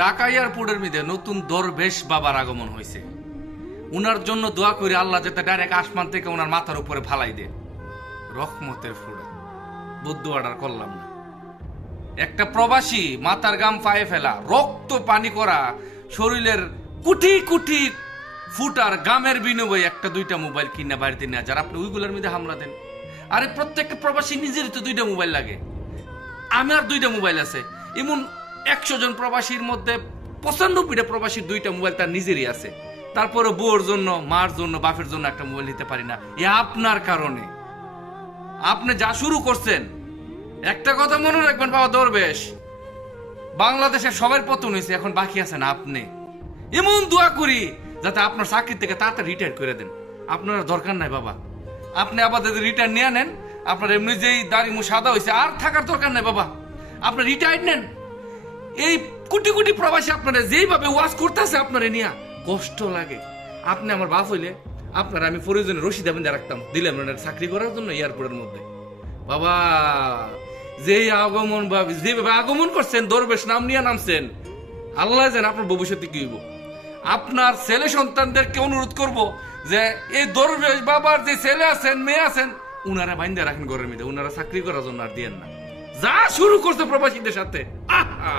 ঢাকা এয়ারপোর্টের মধ্যে নতুন দরবেশ বাবার আগমন হয়েছে। উনার জন্য দোয়া করি আল্লাহ যাতে ডাইরেক্ট আসমান থেকে ওনার মাথার উপরে ফালাই দে রহমতের ফুড়া। বুদ্ধ অর্ডার করলাম না। একটা প্রবাসী মাথার গাম পায়ে ফেলা, রক্ত পানি করা, শরীরের কুটি কুটি ফুটার গামের বিনিময়ে একটা দুইটা মোবাইল কিনা বাড়িতে নিয়ে যার আপনি ওইগুলোর মধ্যে হামলা দেন। আরে প্রত্যেকটা প্রবাসী নিজেরই তো দুইটা মোবাইল লাগে। আমার দুইটা মোবাইল আছে। এমন 100 জন প্রবাসীর মধ্যে 95টা প্রবাসীর দুইটা মোবাইল তার নিজেরই আছে। তারপরে বউর জন্য, মার জন্য, বাপের জন্য একটা মোবাইল নিতে পারি না। এ আপনার কারণে। আপনি যা শুরু করছেন, একটা কথা মনে রাখবেন বাবা দরবেশ, বাংলাদেশের সবার পতন হয়েছে, এখন বাকি আছেন আপনি। এমন দোয়া করি যাতে আপনার চাকরি থেকে তাড়াতাড়ি রিটায়ার করে দেন। আপনার দরকার নাই বাবা, আপনি আপাতত রিটায়ার নিয়ে নেন। আপনার এমনি যেই দাড়ি মুখ সাদা হয়েছে আর থাকার দরকার নাই বাবা, আপনি রিটায়ার নেন। এই কোটি কোটি প্রবাসী আপনারা যেইভাবে ওয়াজ করতেছে আপনারা নিয়ে কষ্ট লাগে। আপনি আমার বাপ হইলে আপনার আমি প্রয়োজনে রশি দেবেন রাখতাম, দিলাম চাকরি করার জন্য এয়ারপোর্টের মধ্যে। বাবা যেই আগমন বা যেভাবে আগমন করছেন, দরবেশ নাম নিয়ে নামছেন, আল্লাহ জানে আপনার ভবিষ্যতে কি হইব। আপনার ছেলে সন্তানদেরকে অনুরোধ করব যে এই দরবেশ বাবার যে ছেলে আছেন, মেয়ে আছেন, উনারা বাইন্দা রাখেন ঘরের মধ্যে, উনারা চাকরি করার জন্য আর দিয়েন না। যা শুরু করছে প্রবাসীদের সাথে, আহা